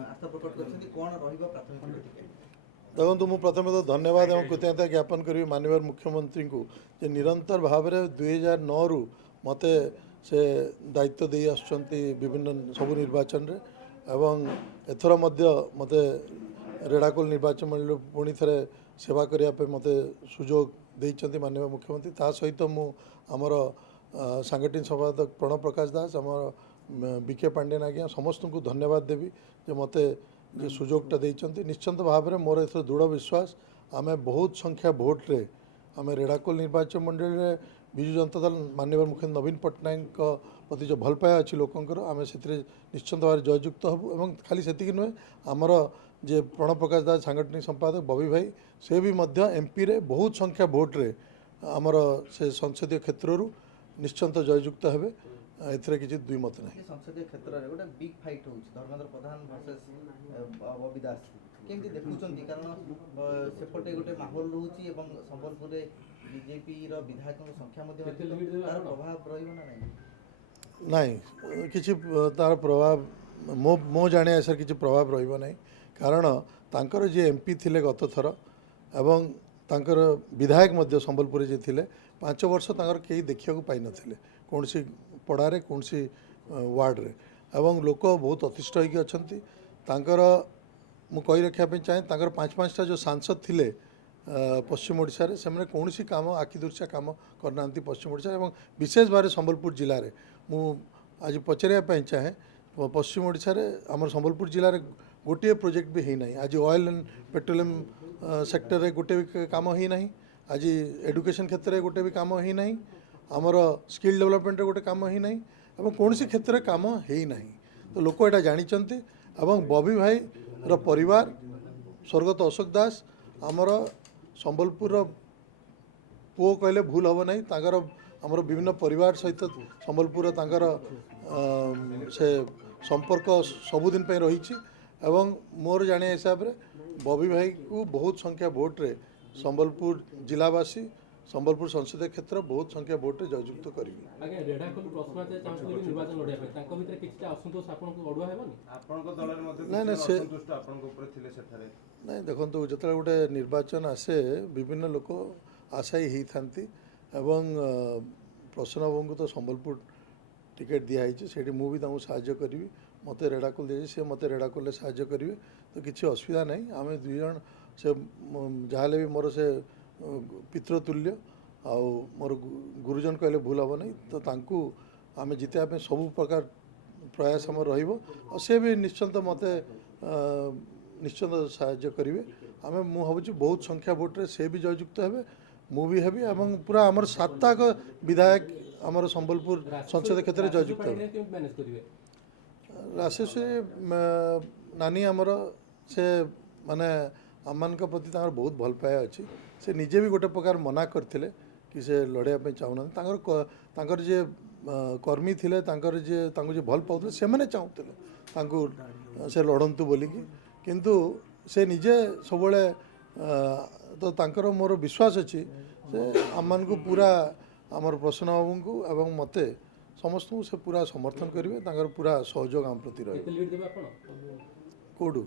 आस्था प्रकट करछन्ती कोन रहिबा प्राथमिक टिकेट देखो मु प्रथम तो धन्यवाद और कृतज्ञता ज्ञापन करी माननीय मुख्यमंत्री को जे निरंतर भाव में 2009 रु मते से दायित्व दे आसुचंती विभिन्न सबु निर्वाचन रे एवं एथर मध्य मते रेड़ाकोल निर्वाचन मंडल पुणी थे सेवा करने मते सुजोग देइचंती माननीय मुख्यमंत्री ता सहित मु आमर सांगठनिक संपादक प्रणव प्रकाश दास आमर बीके पांडेन आज्ञा समस्त को धन्यवाद देवी जे मते जे सुजोगटा देइचंती निश्चित भाव में मोर एथर दृढ़ विश्वास आमे बहुत संख्या भोट रे आमे रेड़ाकोल निर्वाचन मंडल रे विजु जनता दल माननीय मुख्यमंत्री नवीन पट्टनायक प्रति जो भल पाया अच्छी लोकंर आमे से निश्चित भाव में जययुक्त हबु एवं खाली सेतिक नुहे आमर जे प्रणव प्रकाश दास सांगठनिक संपादक बबी भाई से भी मध्य एमपी रे बहुत संख्या भोट रे आमर से संसदीय क्षेत्र निश्चित जययुक्त हेबे एथरे किछि दुई मत नाही संसदीय क्षेत्र रे गोटे big fight होउछि Dharmendra Pradhan versus बबी दास केमति देखुचंती कारण सेपटे गोटे माहौल रहउछि एवं संबलपुर रे बीजेपी रो विधायकों संख्या मध्ये तार प्रभाव रहिबो ना नाही नहीं किछि तार प्रभाव मो जाने ऐसा किछि प्रभाव रहिबो नाही कारण तांकर जे एमपी थिले गत थर एवं तांकर विधायक मध्य संबलपुर जे थिले 5 वर्ष तांकर केही देखिया को पाई नथिले कोनसी पड़ारे कोनसी वार्ड रे एवं लोक बहुत अतिष्ठ होइके अछंती तांकर मु कहि रखिया पे चाहे तांकर 5-5टा जो सांसद थिले पश्चिम ओडिशा रे सेमने कोनसी काम आखिदुर्छा काम करनांती पश्चिम ओडिशा एवं विशेष भाव संबलपुर जिला रे मु आज पचरिया पे चाहे पश्चिम ओडिशा रे हमर संबलपुर जिला रे गोटे प्रोजेक्ट भी है ना आज ऑयल एंड पेट्रोलियम सेक्टर रे गोटे भी काम ही ना आज एडुकेशन क्षेत्र में गोटे भी काम ही ना आमर स्किल डेवलपमेंट रे गोटे काम ही ना एवं कौन सी क्षेत्र में काम है ना तो लोक यहाँ जानी एवं बबी भाई रो परिवार स्वर्गत अशोक दास आमर संबलपुर पुओ कहले भूल हम ना तांकर आमर विभिन्न परिवार सहित संबलपुर तांकर से संपर्क सबुदिन पे रही एवं मोर जाने हिसाब रे बबी भाई को बहुत संख्या भोट रे संबलपुर जिलावासी संबलपुर संसदीय क्षेत्र बहुत संख्या भोट रे जययुक्त करिवे आगे रेडाकोल प्रश्नते चाहते निर्वाचन लड़िया पे ताको भितर किछटा असंतोष आपन को अडुआ हेबनी आपन को दलर मध्ये नहीं से असंतुष्ट आपन को ऊपर थिले सेठारे नहीं देखंतु जतले गोटे निर्वाचन आसे विभिन्न लोक आशायी ही थांती एवं प्रसन्न बाबू को तो संबलपुर टिकेट दिया है सेठी मु भी तांको सहाय्य करिवि मते रेडाकोल दे से मते रेडाकोल सहाय्य करेंगे तो किसी असुविधा नहीं आम दुई जन से जहाँ भी मोर से पितृतुल्य आउ मोर गुरुजन कहले भूल हम नहीं तो तांकू आम जितने सब प्रकार प्रयास आम रे भी निश्चिंत मते निश्चिंत साहाय्य करेंगे आम मु भावुँ बहुत संख्या भोट रे से भी जययुक्त हे मु भी हेबी एवं पूरा आमर 7 विधायक आमर संबलपुर संसदीय क्षेत्र में जययुक्त राशेष नानी आमर से माने आमान का प्रति तांकर बहुत भल पाया अच्छी से निजे भी गोटे प्रकार मना करथिले कि से लड़िया पे चाहूना तांकर जे कर्मी थिले तांकर जे तांको जे भल पाउथले से माने चाहूतले तांको से लड़ंतु बोलिकी किंतु से निजे सबले तो तांकर मोर विश्वास अच्छी से आमान को पूरा आमर प्रसन्न बाबू को एवं मते समस्त से पूरा समर्थन करेंगे तांकर पूरा सहयोग आम प्रति रही कौटू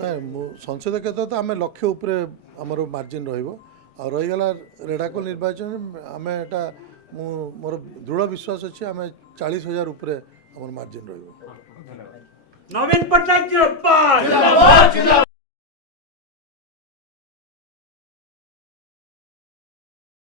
ना संसद क्षेत्र तो आम लक्ष्य उपरे आमर मार्जिन रहीगला रेडाकोल निर्वाचन आम एटा मोर दृढ़ विश्वास अच्छी आम 40,000 उपरे आमर मार्जिन रही नवीन पट्टनायक